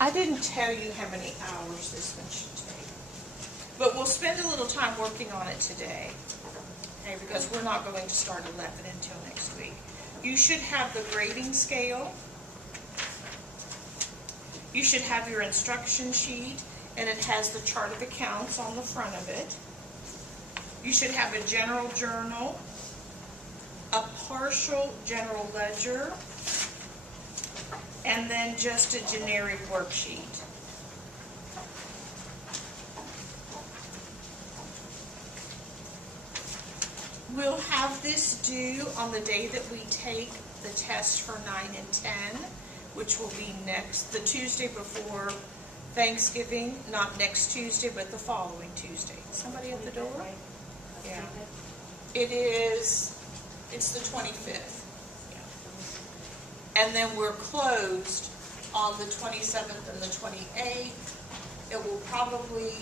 I didn't tell you how many hours this one should take, but we'll spend a little time working on it today, okay, because we're not going to start 11 until next week. You should have the grading scale. You should have your instruction sheet, and it has the chart of accounts on the front of it. You should have a general journal, a partial general ledger, and then just a generic worksheet. We'll have this due on the day that we take the test for 9 and 10, which will be the Tuesday before Thanksgiving, not next Tuesday, but the following Tuesday. Somebody at the door? Yeah. It's the 25th. Yeah. And then we're closed on the 27th and the 28th. It will probably,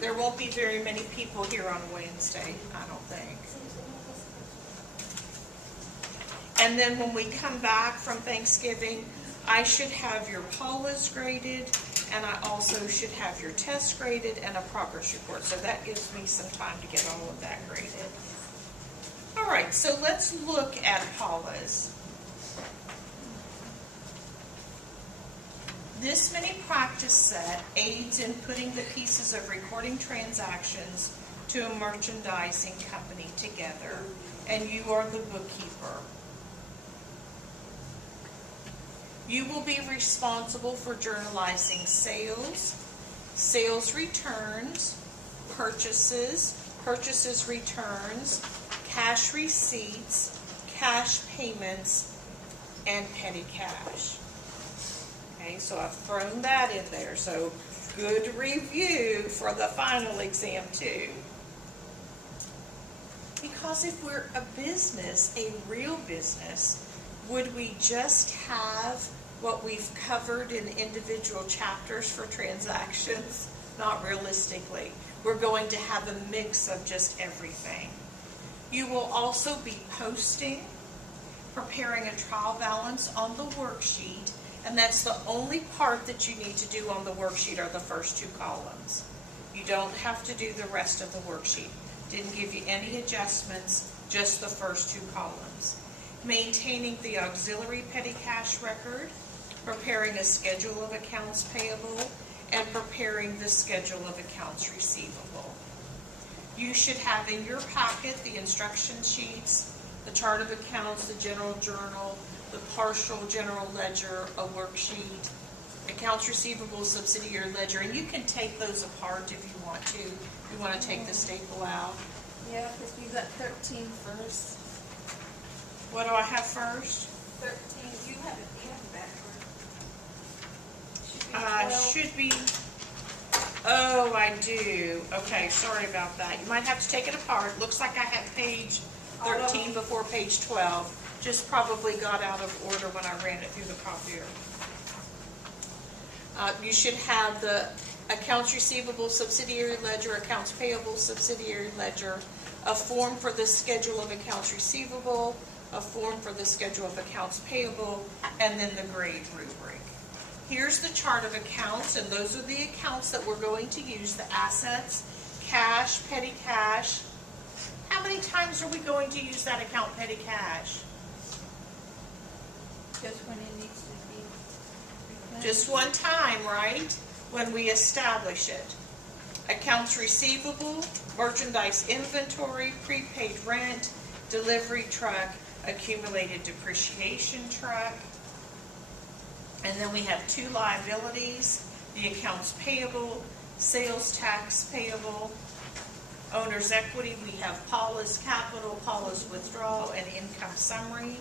there won't be very many people here on Wednesday, I don't think. And then when we come back from Thanksgiving, I should have your Paula's graded, and I also should have your test graded and a progress report. So that gives me some time to get all of that graded. All right, so let's look at Paula's. This mini practice set aids in putting the pieces of recording transactions to a merchandising company together, and you are the bookkeeper. You will be responsible for journalizing sales, sales returns, purchases returns, cash receipts, cash payments, and petty cash. Okay, so I've thrown that in there. So good review for the final exam too. Because if we're a business, a real business, would we just have what we've covered in individual chapters for transactions? Not realistically. We're going to have a mix of just everything. You will also be posting, preparing a trial balance on the worksheet, and that's the only part that you need to do on the worksheet are the first 2 columns. You don't have to do the rest of the worksheet. Didn't give you any adjustments, just the first 2 columns. Maintaining the auxiliary petty cash record, preparing a schedule of accounts payable, and preparing the schedule of accounts receivable. You should have in your packet the instruction sheets, the chart of accounts, the general journal, the partial general ledger, a worksheet, accounts receivable, subsidiary ledger, and you can take those apart if you want to. If you want to take the staple out. Yeah, because we got 13 first. What do I have first? 13. You have it backward. Should be. Oh, I do. Okay, sorry about that. You might have to take it apart. Looks like I have page 13 before page 12. Just probably got out of order when I ran it through the copier. You should have the accounts receivable subsidiary ledger, accounts payable subsidiary ledger, a form for the schedule of accounts receivable, a form for the schedule of accounts payable, and then the grade rubric. Here's the chart of accounts, and those are the accounts that we're going to use, the assets, cash, petty cash. How many times are we going to use that account petty cash? Just when it needs to be replenished. Just one time, right? When we establish it. Accounts receivable, merchandise inventory, prepaid rent, delivery truck, accumulated depreciation truck. And then we have 2 liabilities, the accounts payable, sales tax payable, owner's equity. We have Paula's capital, Paula's withdrawal, and income summary.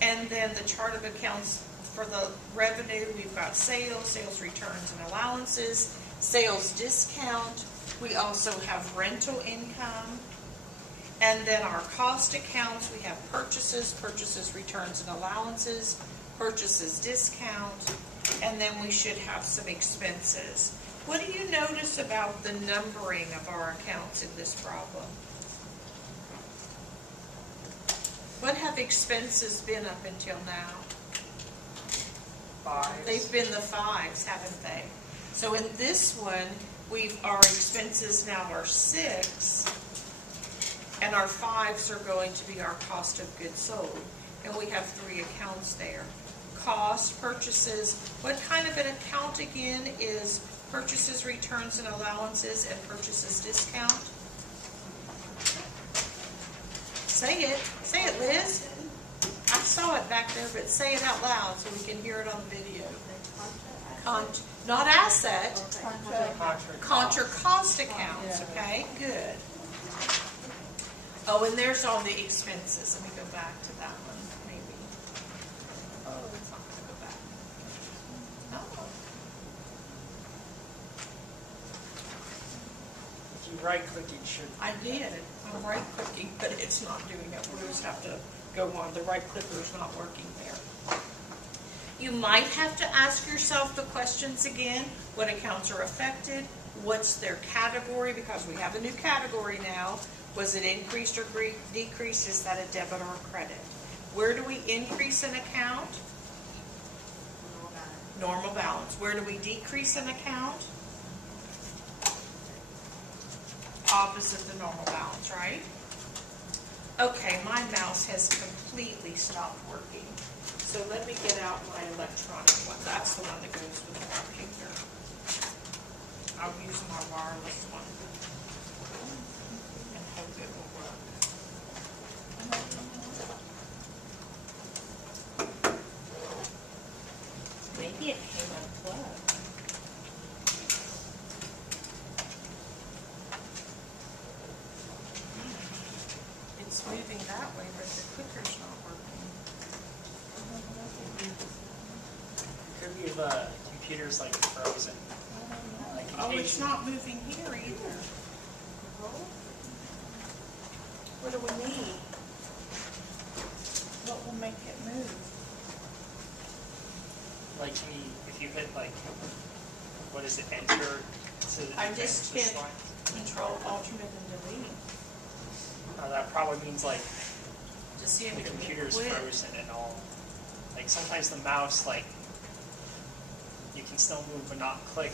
And then the chart of accounts for the revenue, we've got sales, sales returns and allowances, sales discount. We also have rental income. And then our cost accounts, we have purchases, purchases, returns and allowances, purchases discount, and then we should have some expenses. What do you notice about the numbering of our accounts in this problem? What have expenses been up until now? fives. They've been the fives, haven't they? So in this one, our expenses now are 6, and our 5s are going to be our cost of goods sold. And we have 3 accounts there. Cost, purchases, what kind of an account again is purchases, returns, and allowances, and purchases discount? Say it, Liz. I saw it back there, but say it out loud so we can hear it on the video. Not asset, contra cost accounts, okay? Good. Oh, and there's all the expenses. Let me go back to that one, maybe. Oh, it's not gonna go back. Oh. If you right click, it should. I did. I'm right clicking, but it's not doing it. We just have to go on. The right clicker's not working there. You might have to ask yourself the questions again. What accounts are affected? What's their category? Because we have a new category now. Was it increased or decreased? Is that a debit or a credit? Where do we increase an account? Normal balance. Where do we decrease an account? Opposite the normal balance, right? Okay, my mouse has completely stopped working. So let me get out my electronic one. That's the one that goes with the computer. I'll use my wireless one and hope it will work. Maybe it came unplugged. It's moving that way, but the clicker's not working. Could be the computer's like frozen. Like Oh, it's occasionally- not moving here either. What do we need? What will make it move? Like if you hit like, what is it, enter to I just advance hit the slide? Control, Alternate, and Delete That probably means like to see if the it will computer's quit. frozen and all. Like sometimes the mouse, like, you can still move but not click.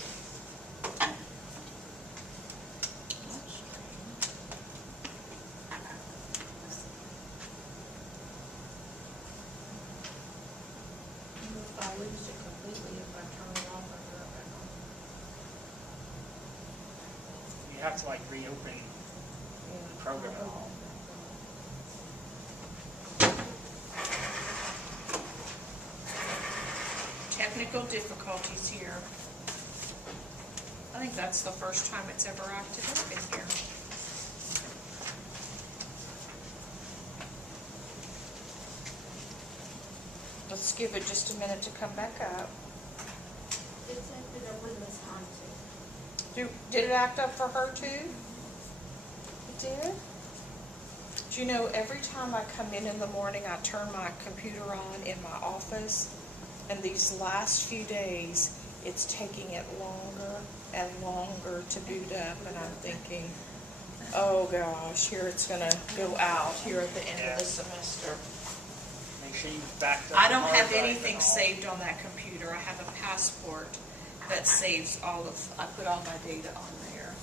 If I lose it completely, if I turn it off, I turn it back on. You have to like reopen the program. Technical difficulties here. I think that's the first time it's ever acted up in here. Let's give it just a minute to come back up. It's ended up with Miss Hunter. Did it act up for her too? It did? Do you know, every time I come in the morning, I turn my computer on in my office, and these last few days, it's taking it longer and longer to boot up, and I'm thinking, oh gosh, here it's gonna go out here at the end of the semester. Make sure you backed up. I the don't hard have drive anything and all. saved on that computer. I have a passport that saves I put all my data on there.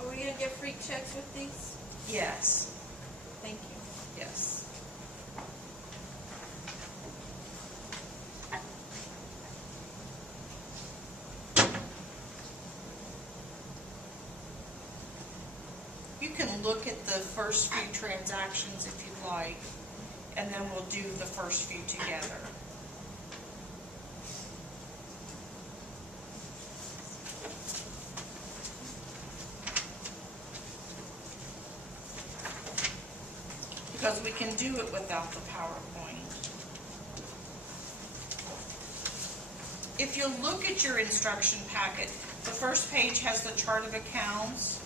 Are we gonna get free checks with these? Yes, Thank you. yes. You can look at the first few transactions if you like, and then we'll do the first few together. Because we can do it without the PowerPoint. If you look at your instruction packet, the first page has the chart of accounts.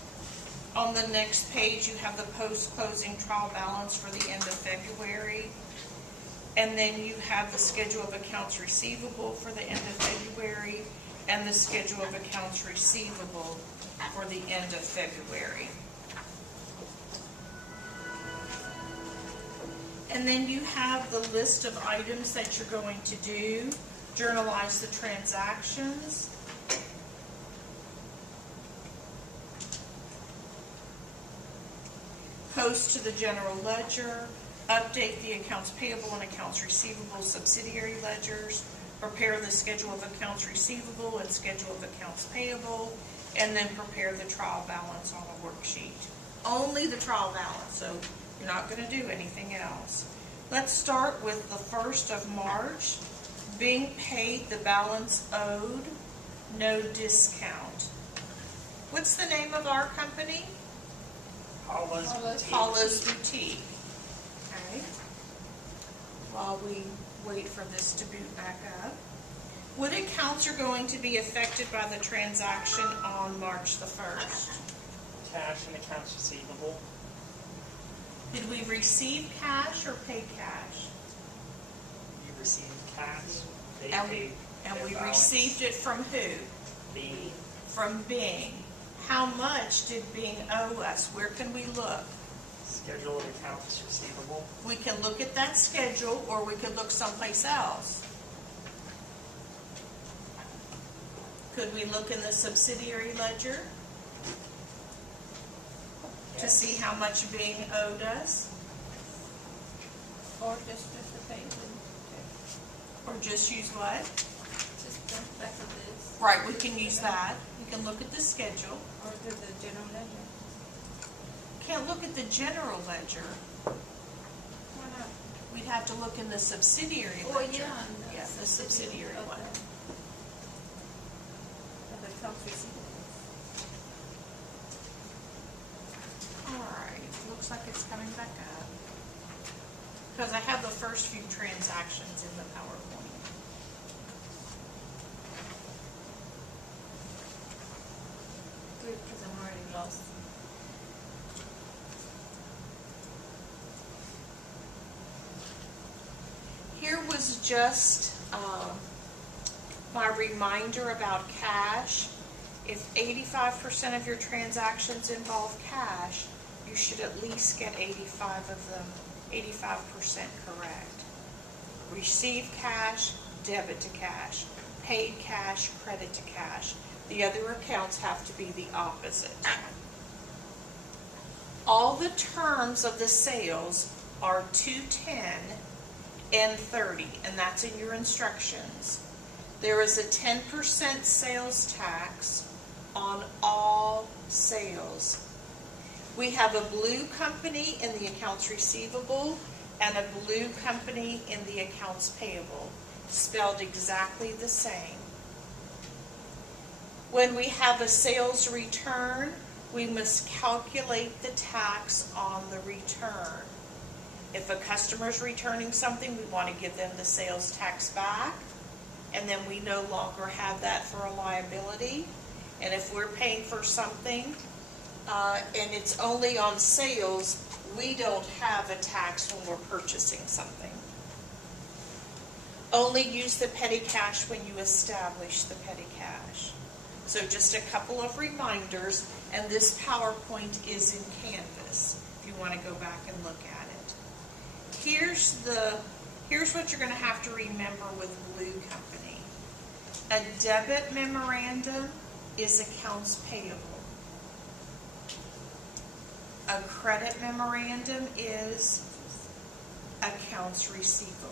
On the next page, you have the post-closing trial balance for the end of February. And then you have the schedule of accounts receivable for the end of February and the schedule of accounts receivable for the end of February. And then you have the list of items that you're going to do. Journalize the transactions. Post to the general ledger. Update the accounts payable and accounts receivable subsidiary ledgers. Prepare the schedule of accounts receivable and schedule of accounts payable. And then prepare the trial balance on a worksheet. Only the trial balance, so you're not going to do anything else. Let's start with the 1st of March. Being paid the balance owed, no discount. What's the name of our company? Paula's Boutique. Okay. While we wait for this to boot back up. What accounts are going to be affected by the transaction on March the 1st? Cash and accounts receivable. Did we receive cash or pay cash? You received cash. They And paid their we balance. received it from who? The From Bing. How much did Bing owe us? Where can we look? schedule of accounts receivable. We can look at that schedule, or we could look someplace else. Could we look in the subsidiary ledger to Yes. see how much Bing owed us? Or just the payment, Or just use what? just the back of this, Right, we can use that. We can look at the schedule. or the general ledger. Can't look at the general ledger. Why not? We'd have to look in the subsidiary Oh, ledger. yeah. Yeah, the subsidiary Okay. one. Of the accounts receivable. All right, looks like it's coming back up. Because I have the first few transactions in the PowerPoint. Good, because I'm already lost. Here was just my reminder about cash. If 85% of your transactions involve cash, you should at least get 85% correct. Receive cash, debit to cash. Paid cash, credit to cash. The other accounts have to be the opposite. All the terms of the sales are 210 and 30, and that's in your instructions. There is a 10% sales tax on all sales. We have a blue company in the accounts receivable and a blue company in the accounts payable, spelled exactly the same. When we have a sales return, we must calculate the tax on the return. If a customer is returning something, we want to give them the sales tax back, and then we no longer have that for a liability. And if we're paying for something and it's only on sales, we don't have a tax when we're purchasing something. Only use the petty cash when you establish the petty cash. So just a couple of reminders, and this PowerPoint is in Canvas if you want to go back and look at it. Here's what you're going to have to remember with Blue Company. A debit memorandum is accounts payable. A credit memorandum is accounts receivable.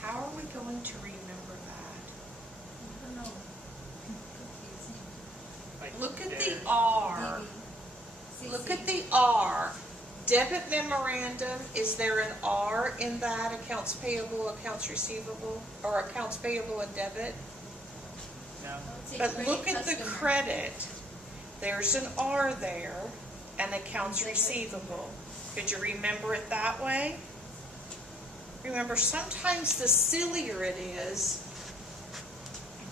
How are we going to remember that? I don't know. Confusing. Like Look at there. the R. DB. Look at the R. Debit memorandum, is there an R in that? Accounts payable, accounts receivable, or accounts payable and debit? No. I would say But credit look at the customer. credit. There's an R there, and accounts receivable. Could you remember it that way? Remember, sometimes the sillier it is,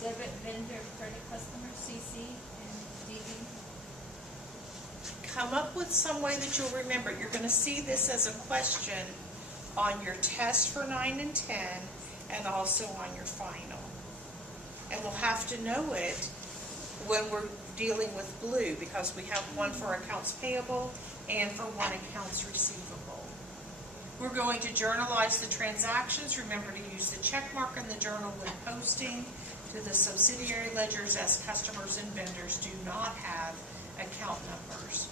Debit vendor, credit customer, CC, and DB. come up with some way that you'll remember. You're going to see this as a question on your test for 9 and 10, and also on your final. And we'll have to know it when we're dealing with blue because we have one for accounts payable and for one accounts receivable. We're going to journalize the transactions. Remember to use the check mark in the journal when posting to the subsidiary ledgers, as customers and vendors do not have account numbers.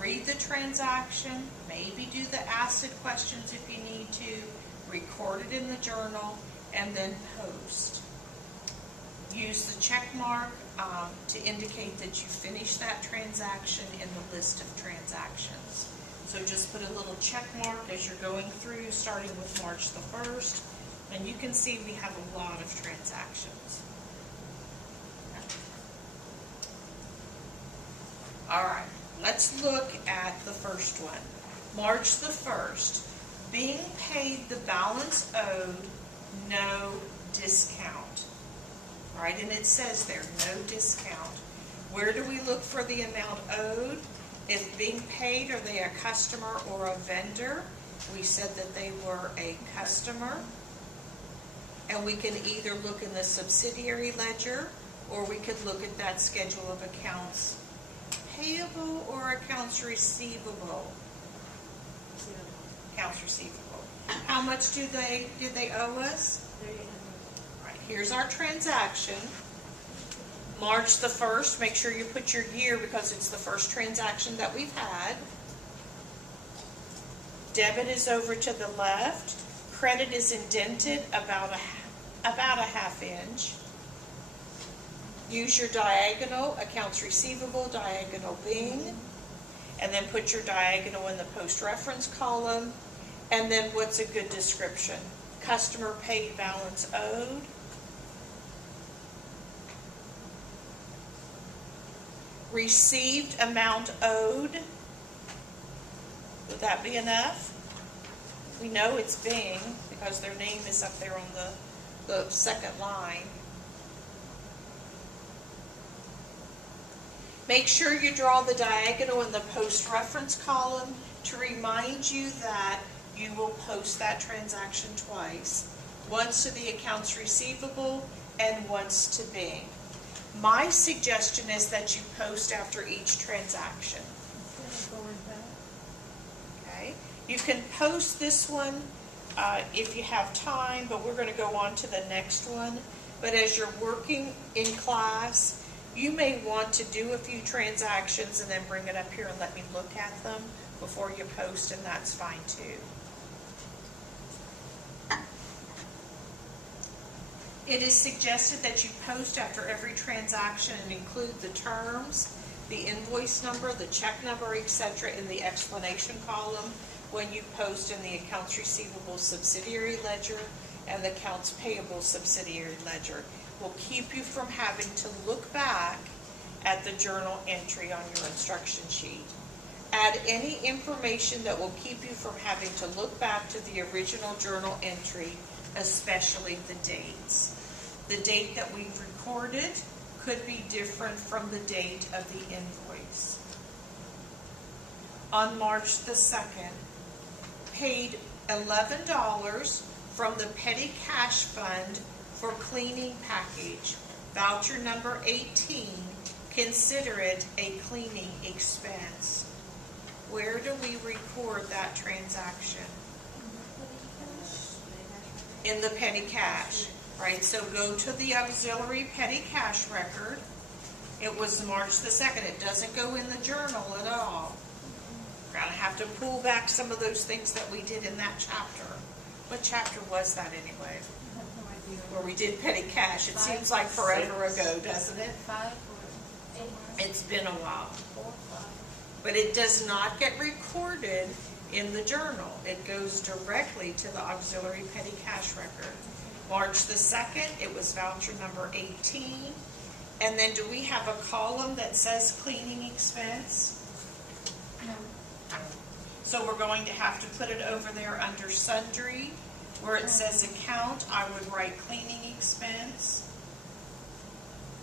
Read the transaction, maybe do the ACID questions if you need to, record it in the journal, and then post. Use the check mark to indicate that you finished that transaction in the list of transactions. So just put a little check mark as you're going through, starting with March the 1st, and you can see we have a lot of transactions. All right, let's look at the first one. March the 1st, being paid the balance owed, no discount. All right, and it says there, no discount. Where do we look for the amount owed? If being paid, are they a customer or a vendor? We said that they were a customer. And we can either look in the subsidiary ledger, or we could look at that schedule of accounts payable or accounts receivable. Accounts receivable. How much did they owe us? All right, here's our transaction. March the 1st, make sure you put your year because it's the first transaction that we've had. Debit is over to the left. Credit is indented about a half inch. Use your diagonal, accounts receivable, diagonal Bing, and then put your diagonal in the post-reference column. And then what's a good description? Customer paid balance owed. Received amount owed. Would that be enough? We know it's Bing because their name is up there on the second line. Make sure you draw the diagonal in the post-reference column to remind you that you will post that transaction twice. Once to the accounts receivable and once to Bing. My suggestion is that you post after each transaction. Okay, you can post this one if you have time, but we're going to go on to the next one. But as you're working in class, you may want to do a few transactions and then bring it up here and let me look at them before you post, and that's fine too. It is suggested that you post after every transaction and include the terms, the invoice number, the check number, etc. in the explanation column when you post in the accounts receivable subsidiary ledger and the accounts payable subsidiary ledger. Will keep you from having to look back at the journal entry on your instruction sheet. Add any information that will keep you from having to look back to the original journal entry, especially the dates. The date that we've recorded could be different from the date of the invoice. On March the 2nd, paid $11 from the petty cash fund for cleaning package. Voucher number 18, consider it a cleaning expense. Where do we record that transaction? In the petty cash, right? So go to the auxiliary petty cash record. It was March the 2nd. It doesn't go in the journal at all. We're going to have to pull back some of those things that we did in that chapter. What chapter was that anyway? Where we did petty cash. It seems like forever ago, doesn't it? 5 or 8. It's been a while. 4 or 5. But it does not get recorded in the journal. It goes directly to the auxiliary petty cash record. March the 2nd, it was voucher number 18. And then do we have a column that says cleaning expense? No. So we're going to have to put it over there under sundry. Where it says account, I would write cleaning expense.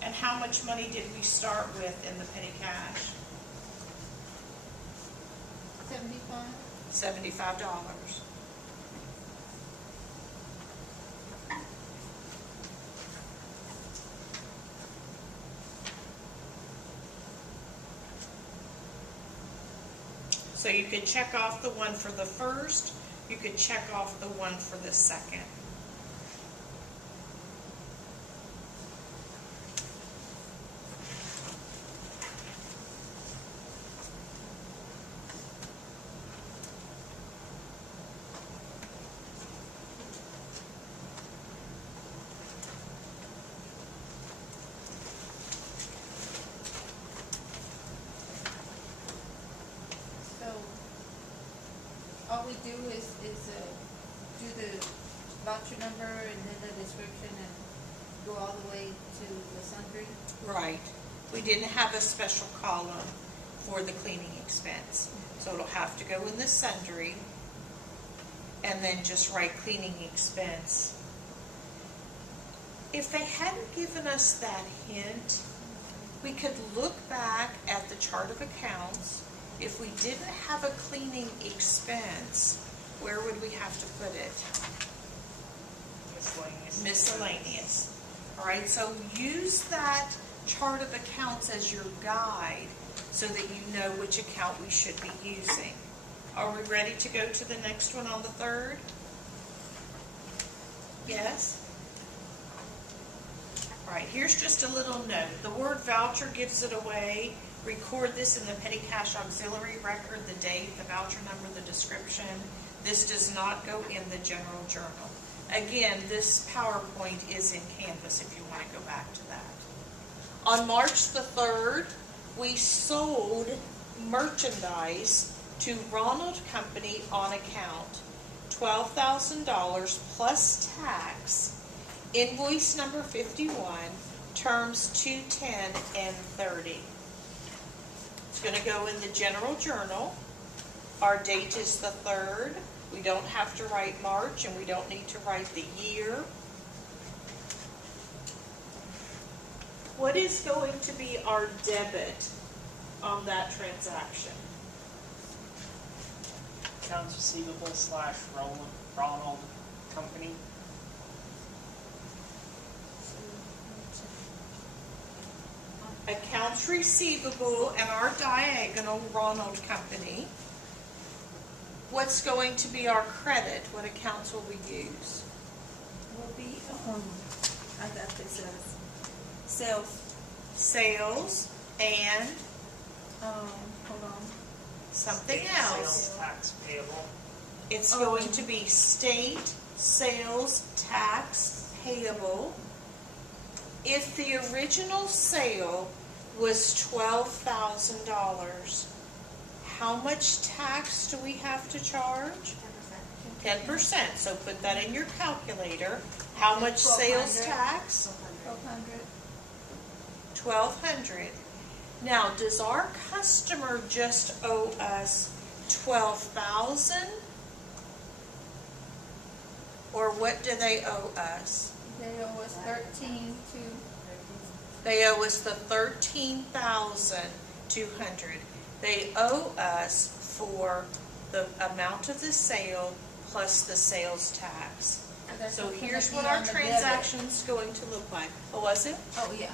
And how much money did we start with in the petty cash? 75. $75. So you could check off the one for the first, you could check off the one for the second. So, all we do is do the voucher number and then the description and go all the way to the sundry? Right. We didn't have a special column for the cleaning expense. So it'll have to go in the sundry and then just write cleaning expense. If they hadn't given us that hint, we could look back at the chart of accounts. If we didn't have a cleaning expense, where would we have to put it? Miscellaneous. Miscellaneous. All right, so use that chart of accounts as your guide so that you know which account we should be using. Are we ready to go to the next one on the third? Yes? All right, here's just a little note. The word voucher gives it away. Record this in the petty cash auxiliary record, the date, the voucher number, the description. This does not go in the general journal. Again, this PowerPoint is in Canvas if you want to go back to that. On March the 3rd, we sold merchandise to Ronald Company on account, $12,000 plus tax, invoice number 51, terms 210 and 30. It's going to go in the general journal. Our date is the 3rd. We don't have to write March and we don't need to write the year. What is going to be our debit on that transaction? Accounts receivable / Ronald Company. Accounts receivable and our diagonal Ronald Company. What's going to be our credit? What accounts will we use? Will be, I got this as sales, Sales and hold on, something State else. Sales tax payable. It's going to be state sales tax payable. If the original sale was $12,000, how much tax do we have to charge? 10%. So put that in your calculator. How much sales 1,200. tax? 1,200. 1,200. Now, does our customer just owe us 12,000? Or what do they owe us? They owe us 13 to, They owe us the 13,200. They owe us for the amount of the sale plus the sales tax. that's So what's gonna here's be what on our the debit. transaction's going to look like. Oh, was it? Oh, yeah.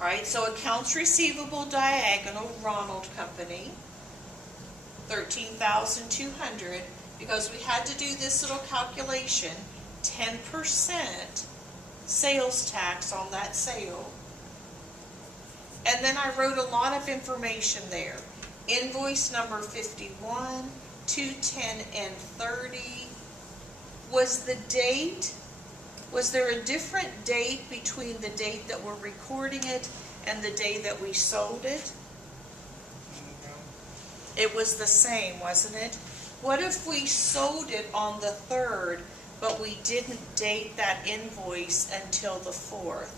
All right, so accounts receivable diagonal, Ronald Company, 13,200, because we had to do this little calculation, 10% sales tax on that sale. And then I wrote a lot of information there. Invoice number 51, 210 and 30. Was there a different date between the date that we're recording it and the day that we sold it? It was the same, wasn't it? What if we sold it on the 3rd, but we didn't date that invoice until the 4th?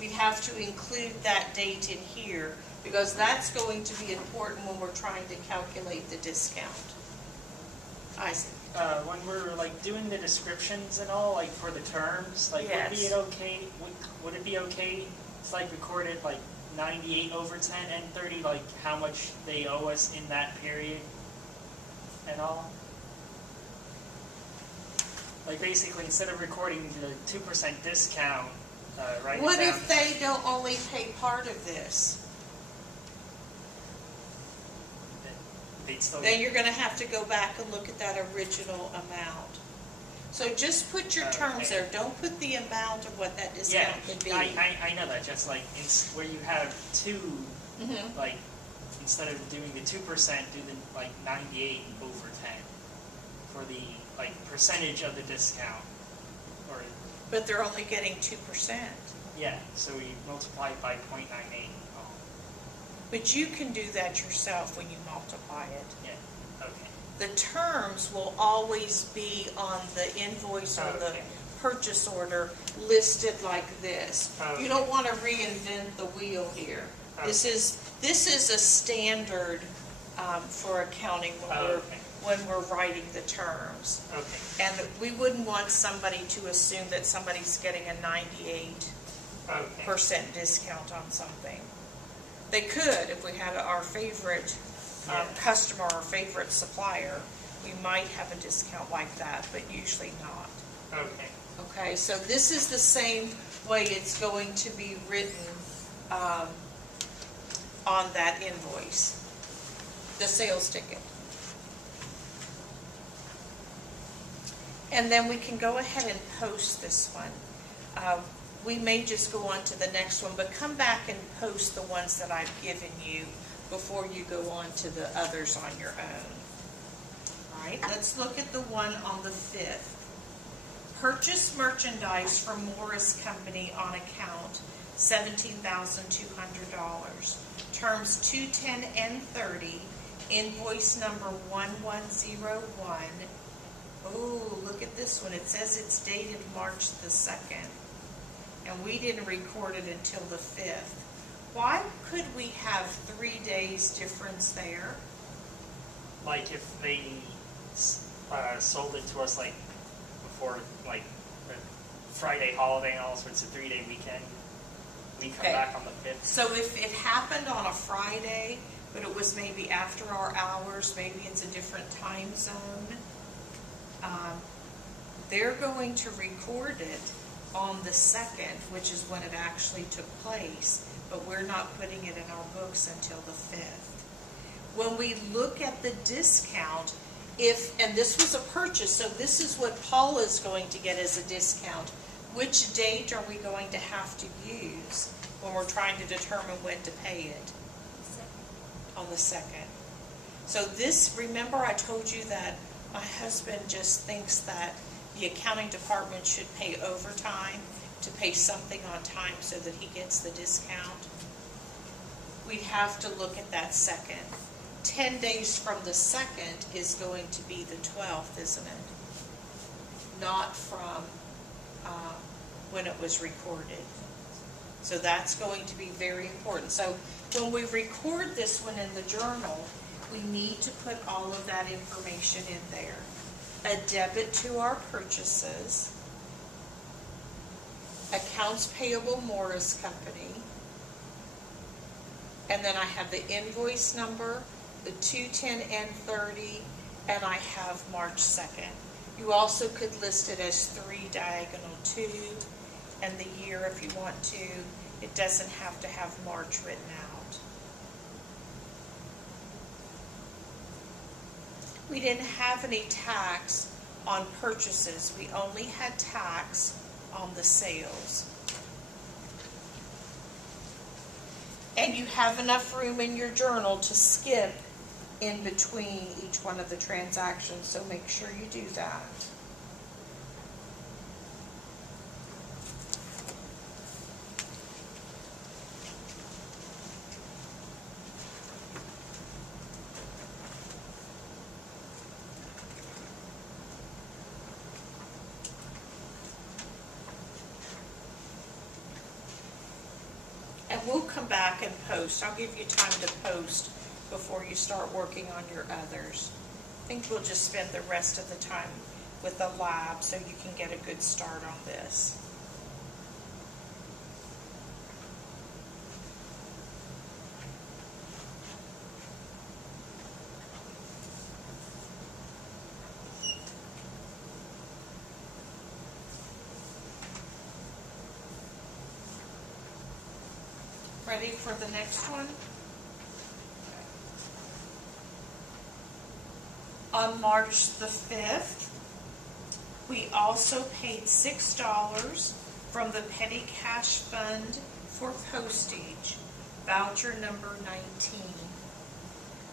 We'd have to include that date in here because that's going to be important when we're trying to calculate the discount. Isaac? When we're like doing the descriptions and all, like for the terms, like Yes. would it be okay? It's like recorded like 98 over 10 and 30, like how much they owe us in that period and all. Like basically, instead of recording the 2% discount, write What it down. if they don't only pay part of this? they'd still then you're gonna have to go back and look at that original amount. So just put your terms Okay. there, don't put the amount of what that yeah, discount could be. I know that, just like where you have two, Mhm. like, instead of doing the 2%, do the, like, 98 over 10 for the, like, percentage of the discount, or, But they're only getting 2%. yeah, so we multiply it by 0.98. Oh, But you can do that yourself when you multiply it. yeah, okay. The terms will always be on the invoice or the Okay. purchase order listed like this. Okay. You don't want to reinvent the wheel here. This is a standard for accounting Okay. when we're writing the terms. Okay, And we wouldn't want somebody to assume that somebody's getting a 98% okay. discount on something. They could, if we had our favorite Yeah. customer or favorite supplier, we might have a discount like that, but usually not. Okay, Okay, so this is the same way it's going to be written on that invoice, the sales ticket. And then we can go ahead and post this one. We may just go on to the next one, but come back and post the ones that I've given you before you go on to the others on your own. All right, let's look at the one on the 5th. Purchase merchandise from Morris Company on account, $17,200. Terms 210 and 30, invoice number 1101. Oh, look at this one. It says it's dated March the 2nd. And we didn't record it until the 5th. Why could we have 3 days difference there? like if they sold it to us like before like the Friday holiday and all, so it's a 3-day weekend, we come Okay. back on the 5th. So if it happened on a Friday, but it was maybe after our hours, maybe it's a different time zone, they're going to record it on the 2nd, which is when it actually took place, but we're not putting it in our books until the 5th. When we look at the discount, and this was a purchase, so this is what Paula is going to get as a discount. Which date are we going to have to use when we're trying to determine when to pay it? On the 2nd. So this, remember I told you that my husband just thinks that the accounting department should pay overtime to pay something on time so that he gets the discount? We'd have to look at that 2nd. 10 days from the 2nd is going to be the 12th, isn't it? Not from when it was recorded. So that's going to be very important. So when we record this one in the journal, we need to put all of that information in there. A debit to our purchases, accounts payable Morris Company, and then I have the invoice number, the 210 and 30, and I have March 2nd. You also could list it as 3-2 and the year if you want to. It doesn't have to have March written out. We didn't have any tax on purchases. We only had tax on the sales. And you have enough room in your journal to skip in between each one of the transactions, so make sure you do that. And we'll come back and post. I'll give you time to post before you start working on your others. I think we'll just spend the rest of the time with the lab so you can get a good start on this. Ready for the next one? On March the 5th, we also paid $6 from the petty cash fund for postage, voucher number 19.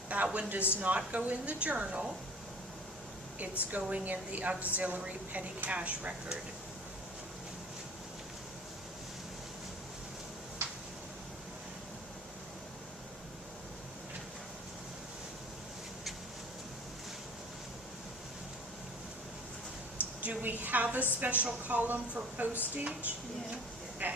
That one does not go in the journal. It's going in the auxiliary petty cash record. Do we have a special column for postage? Yeah. Okay.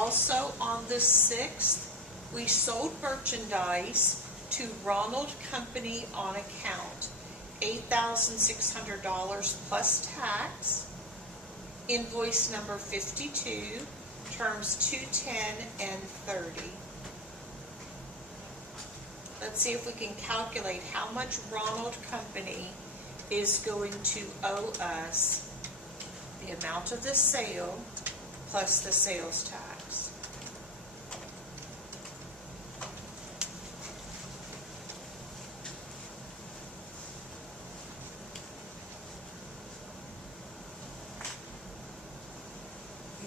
Also, on the 6th, we sold merchandise to Ronald Company on account, $8,600 plus tax, invoice number 52, terms 210 and 30. Let's see if we can calculate how much Ronald Company is going to owe us, the amount of the sale plus the sales tax.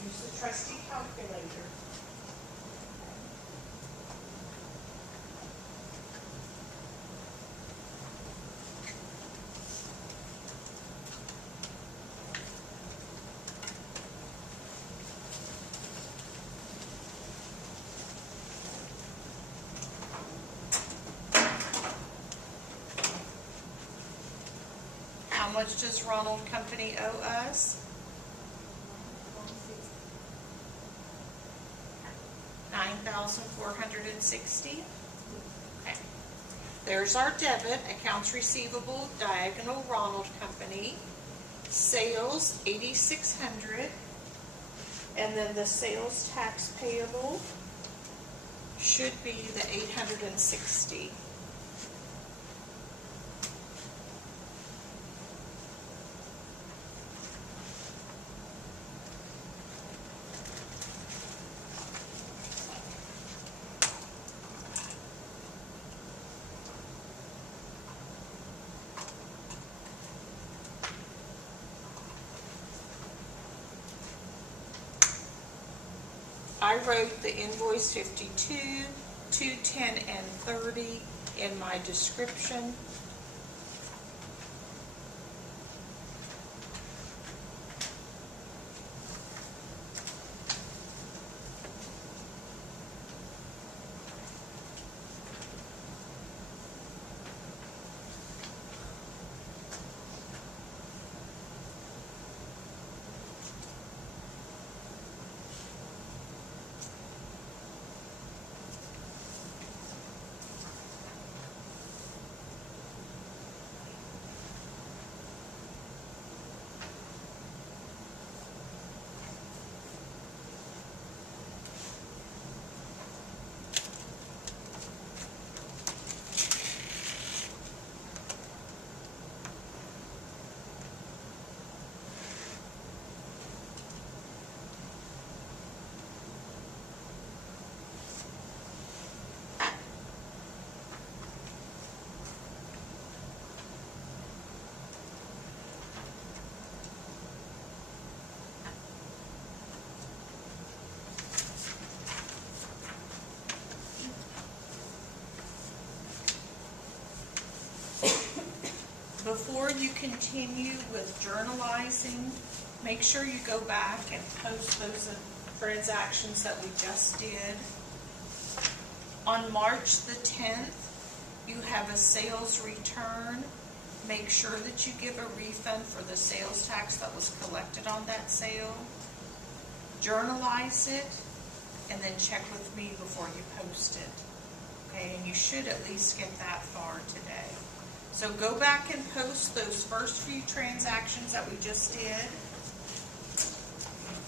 Use the trusty calculator. How much does Ronald Company owe us? $9,460. Okay. There's our debit, accounts receivable, diagonal Ronald Company, sales $8,600, and then the sales tax payable should be the $860. I wrote the invoice 52, 210, and 30 in my description. Before you continue with journalizing, make sure you go back and post those transactions that we just did. On March the 10th, you have a sales return. Make sure that you give a refund for the sales tax that was collected on that sale. Journalize it, and then check with me before you post it. Okay, and you should at least get that far today. So go back and post those first few transactions that we just did,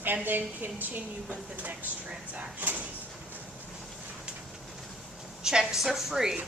and then continue with the next transactions. Checks are free.